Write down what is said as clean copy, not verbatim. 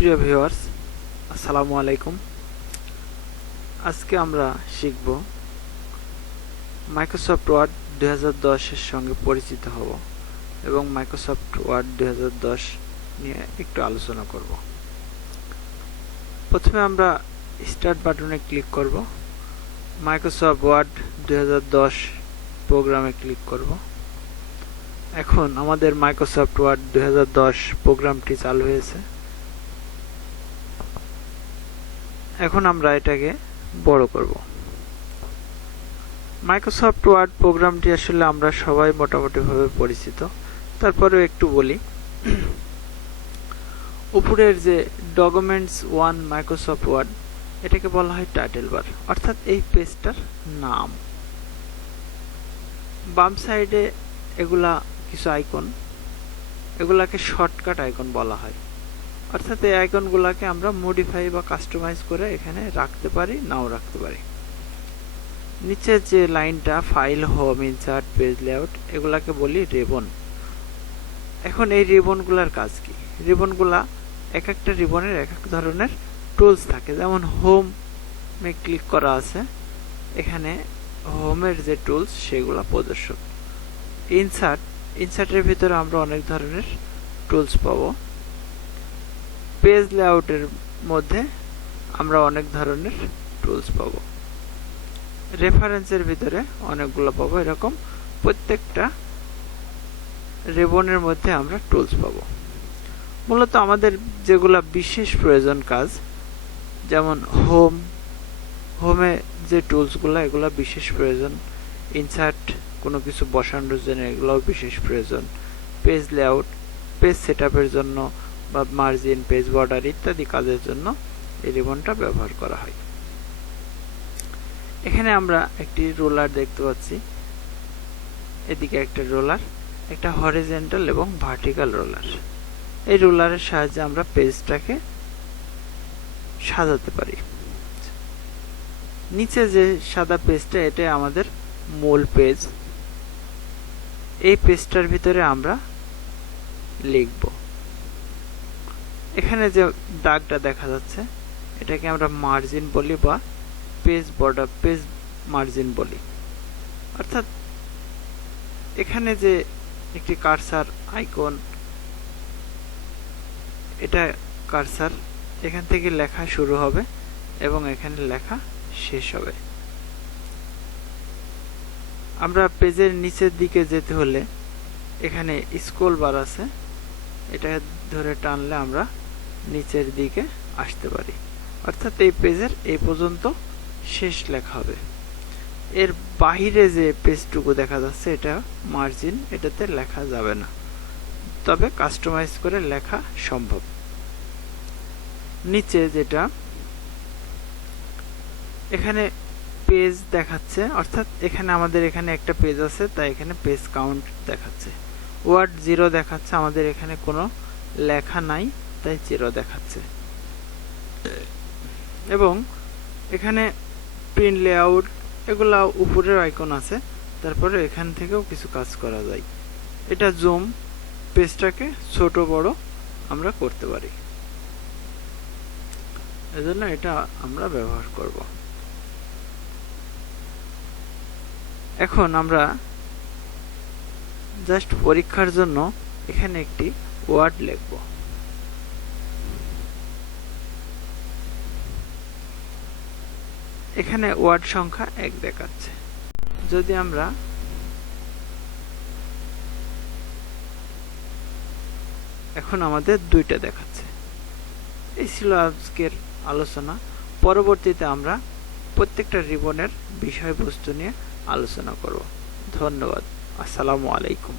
প্রিয় ভিউয়ার্স, আসসালামু আলাইকুম। আজকে আমরা শিখব মাইক্রোসফট ওয়ার্ড 2010 এর সঙ্গে পরিচিত হব এবং মাইক্রোসফট ওয়ার্ড 2010 নিয়ে একটু আলোচনা করব। প্রথমে আমরা স্টার্ট বাটনে ক্লিক করব, মাইক্রোসফট ওয়ার্ড 2010 প্রোগ্রামে ক্লিক করব। এখন আমাদের মাইক্রোসফট ওয়ার্ড 2010 প্রোগ্রামটি চালু হয়েছে। এখন আমরা এটাকে বড় করব। মাইক্রোসফট ওয়ার্ড প্রোগ্রামটি আসলে আমরা সবাই মোটামুটি ভাবে পরিচিত, তারপরেও একটু বলি। উপরের যে ডকুমেন্টস 1 মাইক্রোসফট ওয়ার্ড, এটাকে বলা হয় টাইটেল বার, অর্থাৎ এই পেজটার নাম। বাম সাইডে এগুলা কিছু আইকন, এগুলাকে শর্টকাট আইকন বলা হয়, অর্থাৎ এই আইকনগুলোকে আমরা মডিফাই বা কাস্টমাইজ করে এখানে রাখতে পারি, নাও রাখতে পারি। নিচের যে লাইনটা file, home, insert, page layout, এগুলাকে বলি রিবন। এখন এই রিবনগুলোর কাজ কি? রিবনগুলা এক একটা রিবনের এক এক ধরনের টুলস থাকে। যেমন হোমে ক্লিক করা আছে, এখানে হোমের যে টুলস সেগুলো প্রদর্শন। ইনসার্টের ভিতরে আমরা অনেক ধরনের টুলস পাবো। পেজ লেআউটের মধ্যে আমরা অনেক ধরনের টুলস পাবো। রেফারেন্সের ভিতরে অনেকগুলো পাবো। এরকম প্রত্যেকটা রিবনের মধ্যে আমরা টুলস পাবো। মূলত আমাদের যেগুলা বিশেষ প্রয়োজন কাজ, যেমন হোমে যে টুলসগুলো, এগুলা বিশেষ প্রয়োজন। ইনসার্ট কোনো কিছু বসানোর জন্য এগুলোও বিশেষ প্রয়োজন। পেজ লেআউট, পেজ সেটআপের জন্য বা মার্জিন, পেজ বর্ডার ইত্যাদি কাজের জন্য এই রিবনটা ব্যবহার করা হয়। এখানে আমরা একটি রোলার দেখতে পাচ্ছি। এদিকে একটা রোলার, একটা হরিজন্টাল এবং ভার্টিক্যাল রোলার। এই রোলারের সাহায্যে আমরা পেজটাকে সাজাতে পারি। নিচে যে সাদা পেজটা, এটা আমাদের মূল পেজ। এই পেজটার ভিতরে আমরা লিখব। এখানে যে দাগটা দেখা যাচ্ছে, এটাকে আমরা মার্জিন বলি বা পেজ বর্ডার, পেজ মার্জিন বলি। অর্থাৎ এখানে যে একটি কার্সার আইকন, এটা কার্সার, এখান থেকে লেখা শুরু হবে এবং এখানে লেখা শেষ হবে। আমরা পেজের নিচের দিকে যেতে হলে এখানে স্ক্রল বার আছে, এটা ধরে টানলে আমরা নিচের দিকে আসতে পারি। অর্থাৎ এই পেজের এই পর্যন্ত শেষ লেখা হবে। এর বাহিরে যে পেজটুকু দেখা যাচ্ছে, এটা মার্জিন, এটাতে লেখা যাবে না, তবে কাস্টমাইজ করে লেখা সম্ভব। নিচে যেটা এখানে পেজ দেখাচ্ছে, অর্থাৎ এখানে আমাদের এখানে একটা পেজ আছে, তাই এখানে পেজ কাউন্ট দেখাচ্ছে। ওয়ার্ড 0 দেখাচ্ছে, আমাদের এখানে কোনো লেখা নাই, তাই 0 দেখাচ্ছে। এবং এখানে প্রিন্ট লেআউট, এগুলা উপরের আইকন আছে, তারপরে এখান থেকেও কিছু কাজ করা যায়। এটা জুম, পেজটাকে ছোট বড় আমরা করতে পারি, এজন্য এটা আমরা ব্যবহার করব। এখন আমরা জাস্ট পরীক্ষার জন্য এখানে একটি ওয়ার্ড লিখব। এখানে ওয়ার্ড সংখ্যা 1 দেখাচ্ছে। যদি আমরা এখন আমাদের 2টা দেখাচ্ছে। এই ছিল আজকের আলোচনা। পরবর্তীতে আমরা প্রত্যেকটা রিবনের বিষয়বস্তু নিয়ে আলোচনা করব। ধন্যবাদ। আসসালামু আলাইকুম।